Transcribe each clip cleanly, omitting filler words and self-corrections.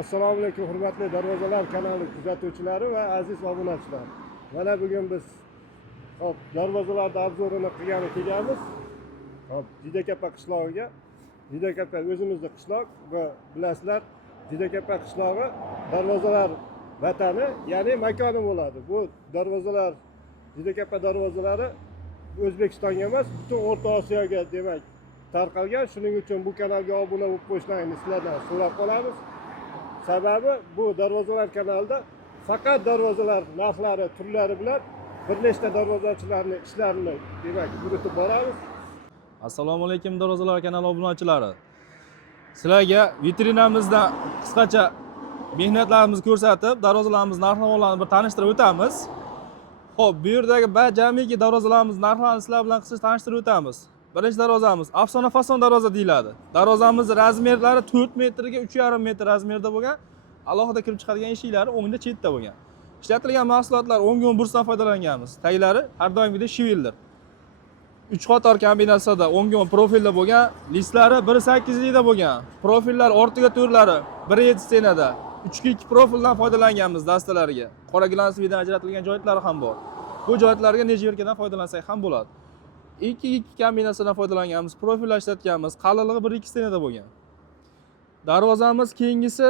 Assalomu alaykum hurmatli Darvozalar kanali kuzatuvchilari va aziz obunachilar. Mana bugun biz darvozalar obzorini qilgani kelganmiz. Jidakapa qishlog'iga. Jidakapa o'zimizning qishloq va bilasizlar, Jidakapa qishlog'i darvozalar vatani, ya'ni makoni bo'ladi. Bu darvozalar, Jidakapa darvozalari O'zbekistonga emas, butun O'rta Osiyoga demak tarqalgan. Shuning uchun bu kanalga obuna bo'lib qo'yishlaringizni sizlardan so'rab qolamiz. Sababi bu darvozalar kanalida faqat darvozalar narxlari, turlari bilan bir nechta darvozachilarning ishlarini demak yuritib boramiz. Assalomu alaykum Darvozalar kanali obunachilari. Sizlarga vitrinamizda qisqacha mehnatlarimizni ko'rsatib, darvozalarimiz narx-navolarni bir tanishtirib o'tamiz. Xo'p, bu yerdagi jamiki darvozalarimiz narxlarini sizlar bilan qisqacha tanishtirib o'tamiz. Birinchi darvozamiz Afsona fason darvoza deyiladi. Darvozamiz razmerlari 4 metrga 3,5 metr razmerda bo'lgan. Alohida kirib chiqadigan eshiklari o'ngda chetda bo'lgan. Ishlatilgan mahsulotlar o'ng bursdan foydalanganmiz. Taglari har doimgidek shivildir. 3 qator kombinatsiyada o'ng profilda bo'lgan, listlari 1.8 da bo'lgan. Profillar ortiga to'rlari 1.7 stenada. 3.2 profildan foydalanganmiz dastalariga. Qora glansvidan ajratilgan joyitlari ham bor. Bu joylarga nejiverkadan foydalansak ham bo'ladi. 2.2 kombinatsiyadan foydalanganmiz, profillar ishlatganmiz. Qalinligi 1.2 stenada bo'lgan. Darvozamiz keyingisi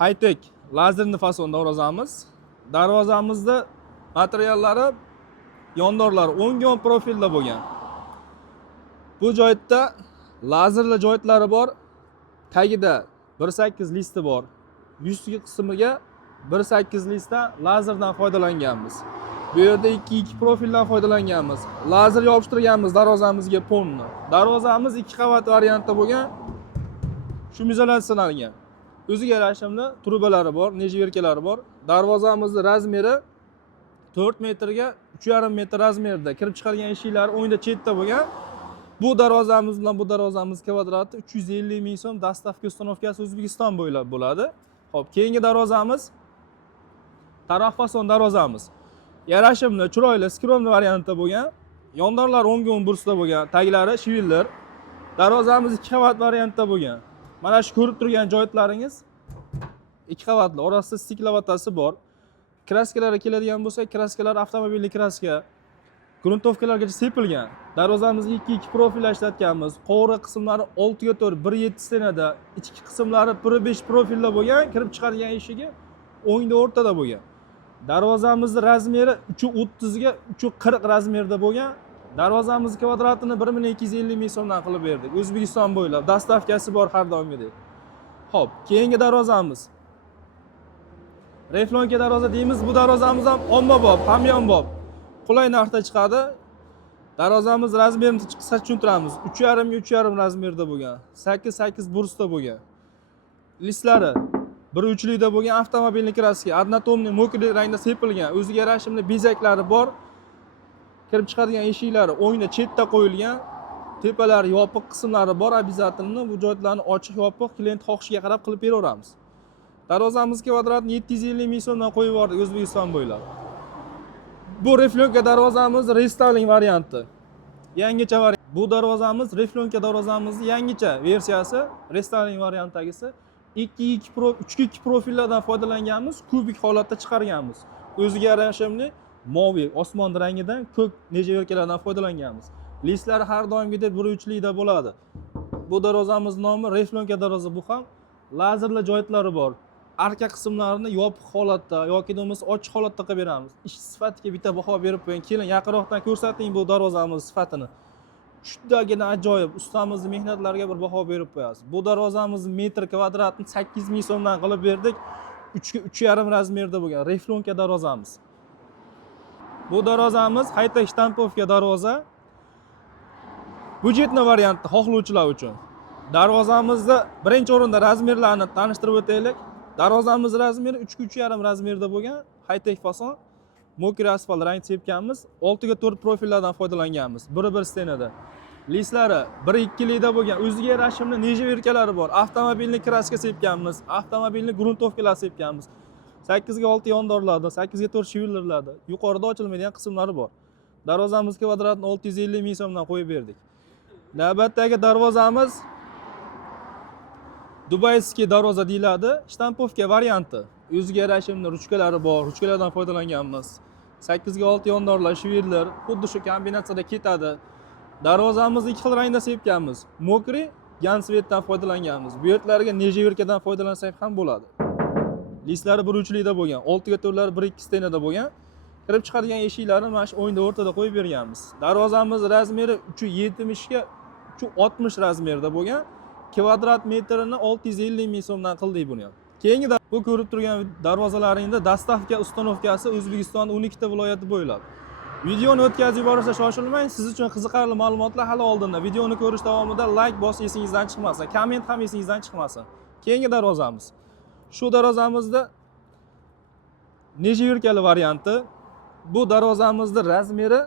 high-tech lazerli fason darvozamiz. Darvozamizda materiallari yondorlari o'ng profilda bo'lgan. Bu joyda lazerli joyitlari bor. Tagida 1.8 listi bor. Yuzgi qismiga 1.8 listdan lazerdan foydalanganmiz. Bu yerda 2.2 profildan foydalanganmiz. Lazer yopishtirganmiz darvozamizga ponni. Darvozamiz 2 qavat variantda bo'lgan. Shum izolyatsiyalangan. O'ziga yarashimli trubalari bor, nejiverkalari bor. Darvozamizning razmeri 4 metrga 3,5 metr razmerda. Kirib chiqadigan eshiklari o'ngda chetda bo'lgan. Bu darvozamiz bilan bu darvozamiz kvadrati 350 ming so'm dastavka ustanovkasi O'zbekiston bo'ylab bo'ladi. Xo'p, keyingi darvozamiz taraf fason darvozamiz. Yarashimli, chiroyli, skromli variantda bo'lgan. Yondorlar o'ng bursda bo'lgan, taglari shivildir. Darvozamiz 2 qavat variantda bo'lgan. Mana shu ko'rib turgan joylaringiz 2 qavatli, orasida stiklovatasi bor. Kraskalarga keladigan bo'lsa, kraskalar avtomobilli kraska, gruntovkalargacha sepilgan. Darvozamiz 2.2 profil ishlatganmiz. Qovri qismlari 6 ga 4, 1.7 stenada, ichki qismlari 1.5 profilda bo'lgan, kirib chiqadigan eshigi o'ngda o'rtada bo'lgan. Darvozamizning razmeri 3.30 ga 3.40 razmerda bo'lgan. Darvozamiz kvadratini 1.250 ming so'mdan qilib berdik. O'zbekiston bo'ylab dastavkasi bor har doimgidek. Xo'p, keyingi darvozamiz Reflonka darvoza deymiz. Bu darvozamiz ham ommabop, hamyonbop. Qulay narxda chiqadi. Darvozamiz razmerini qisqa tushuntiramiz. 3,5 ga 3,5 razmerda bo'lgan. 8 bursda bo'lgan. Listlari 1.3 da bo'lgan avtomobilni kraska, однотонный mokriy rangda sepilgan. O'ziga yarashimli bezaklari bor. Kirib chiqadigan eshiklari o'ngda chetda qo'yilgan. Tepalari yopiq qismlari bor, обязательно bu joylarni ochiq yopiq klient xohishiga qarab qilib beraveramiz. Darvozamiz kvadratini 750 ming so'mdan qo'yib yubordik O'zbekiston bo'ylab. Bu reflonka darvozamiz restyling varianti. Yangicha variant. Bu darvozamiz reflonka darvozamizning yangicha versiyasi, restyling variantidagisi. 3.2 profillardan foydalanganmiz, kubik holatda chiqarganmiz. O'ziga yarashimli moviy, osmon rangidan ko'k nejiverkalardan foydalanganmiz. Listlari har doimgidek 1.3 da bo'ladi. Bu darvozamiz nomi reflonka darvoza, bu ham lazerli joyitlari bor. Arka qismlarini yopiq holatda yoki bo'lmasa ochiq holatda qilib beramiz. Ish sifatiga bitta baho berib qo'ying. Keling, yaqinroqdan ko'rsating bu darvozamiz sifatini. Shudagina ajoyib, ustamizning mehnatlariga bir baho berib qo'yasiz. Bu darvozamiz metr kvadratini 8 ming so'mdan qilib berdik. 3 ga 3,5 razmerda bo'lgan reflonka darvozamiz. Bu darvozamiz high-tech shtampovka darvoza. Budjetli variantda xohlovchilar uchun. Darvozamizda birinchi o'rinda razmerlarni tanishtirib o'taylik. Darvozamiz razmeri 3 ga 3,5 razmerda bo'lgan, high-tech fason, mokriy asfalt rang sepganmiz, 6 ga 4 profillardan foydalanganmiz, 1.1 stenada. Listlari 1.2 da bo'lgan, o'ziga yarashimli nejiverkalari bor. Avtomobilni kraska sepganmiz, avtomobilni gruntovkalar sepganmiz. 8 ga 6 yondorlarda, 8 ga 4 shivillarlarda, yuqorida ochilmaydigan qismlari bor. Darvozamiz kvadratini 650 ming so'mdan qo'yib berdik. Navbatdagi darvozamiz Dubayskiy darvoza deyiladi. Shtampovka varianti. O'ziga yarashimli ruchkalari bor. Ruchkalardan foydalanganmiz. 8 ga 6 yondorlar, shvirlar, xuddi shu kombinatsiyada ketadi. Darvozamizni ikki xil rangda sepganmiz. Mokri, gansvetdan foydalanganmiz. Bu yerlarga nejeverkadan foydalansak ham bo'ladi. Listlari bir uchlikda bo'lgan, 6 ga 4lari 1-2 stenada bo'lgan. Kirib chiqadigan eshiklarni mana shu o'yinda o'rtada qo'yib berganmiz. Darvozamiz razmeri 370 ga 360 razmerda bo'lgan. Kvadrat metrini 650 ming so'mdan qildik buni ham. Keyingi bu ko'rib turgan darvozalaringda dastavka ustanovkasi O'zbekistonning 12 ta viloyati bo'ylab. Videoni o'tkazib yuborishga shoshilmang. Siz uchun qiziqarli ma'lumotlar hali oldinda. Videoni ko'rish davomida like bosish esingizdan chiqmasin, komment ham esingizdan chiqmasin. Keyingi darvozamiz. Shu darvozamizda nejeverkali varianti. Bu darvozamizning razmeri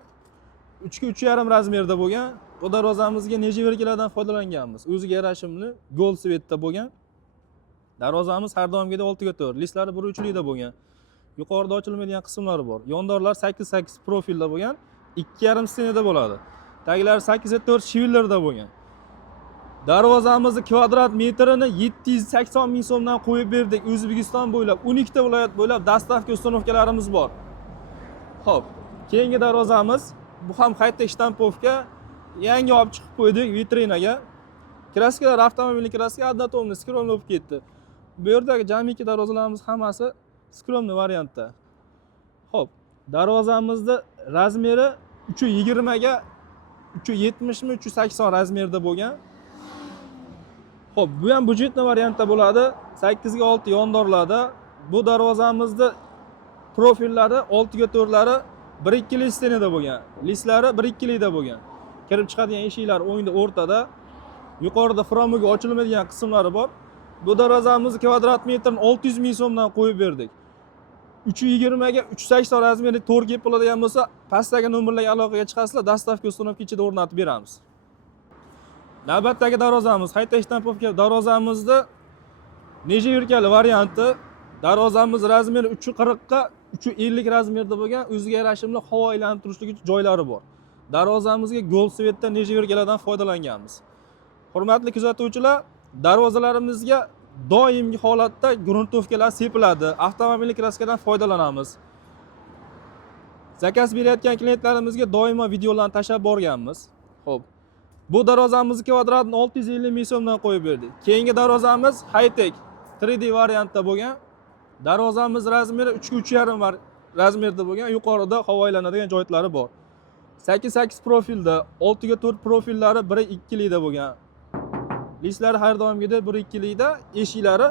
3 ga 3,5 razmerda bo'lgan. Bu darvozamizga nejeverkalardan foydalanganmiz. O'ziga yarashimli gold svetda bo'lgan. Darvozamiz har doimgidek 6 ga 4, listlari 1/3likda bo'lgan. Yuqorida ochilmaydigan qismlari bor. Yondorlar 8x8 profilda bo'lgan, 2,5 stenada bo'ladi. Taglari 8 ga 4 shvillarda bo'lgan. Darvozamizni kvadrat metrini 780 ming so'mdan qo'yib berdik. O'zbekiston bo'ylab 12 ta viloyat bo'ylab dastavka ustanovkalarimiz bor. Xo'p, keyingi darvozamiz bu ham qayta shtampovka. Yangi olib chiqib qo'ydik vitrinaga. Kraskalar avtomobilning kraska однотонный, skromniy bo'lib ketdi. Bu yerdagi jamiki darvozalarimiz hammasi skromniy variantda. Xo'p, darvozamizning razmeri 320 ga 370 mi 380 razmerda bo'lgan. Xo'p, bu ham budjetli variantda bo'ladi. 8 ga 6 yondorlarda. Bu darvozamizning profillari 6 ga 4lari 1-2 stenada bo'lgan. Listlari 1-2likda bo'lgan. Kirib chiqadigan eshiklar o'yinda o'rtada. Yuqorida fromiga ochilmaydigan qismlari bor. Bu darvozamizni kvadrat metrini 600 ming so'mdan qo'yib berdik. 320 ga 380 razmerli to'r kelib bo'ladigan bo'lsa, pastdagi nomerlarga aloqaga chiqasizlar, dastavka ustanovka ichida o'rnatib beramiz. Navbatdagi darvozamiz, qayta shtampovka darvozamizda nejeverkali varianti. Darvozamiz razmeri 340 ga 350 razmerda bo'lgan, o'ziga yarashimli havo aylanib turishlik joylari bor. Darvozamizga gold svetda nejeverkalardan foydalanganmiz. Hurmatli kuzatuvchilar, darvozalarimizga doimgi holatda gruntovkalar sepiladi. Avtomobilning kraskadan foydalanamiz. Zakaz berayotgan klientlarimizga doimo videolarni tashlab borganmiz. Xo'p. Bu darvozamizni kvadratini 650 ming so'mdan qo'yib berdik. Keyingi darvozamiz high-tech 3D variantda bo'lgan. Darvozamiz razmeri 3 ga 3,5 razmerda bo'lgan, yuqorida havo aylanadigan joylari bor. 8x8 profilda, 6 ga 4 profillari 1-2likda bo'lgan. Listlari har doimgidek 1-2likda, eshiklari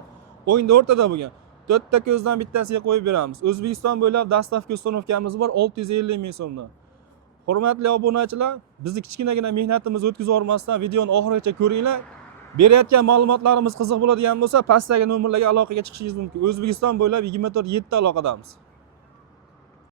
o'yinda o'rtada bo'lgan. 4 ta ko'zdan bittasiga qo'yib beramiz. O'zbekiston bo'ylab dastavka ustanovkamiz bor 650 ming so'mdan. Hurmatli obunachilar, bizni kichkinagina mehnatimizni o'tkazib yubormasdan videoni oxirigacha ko'ringlar. Berayotgan ma'lumotlarimiz qiziq bo'ladigan bo'lsa, pastdagi nomerlarga aloqaga chiqishingiz mumkin. O'zbekiston bo'ylab 24/7 aloqadamiz.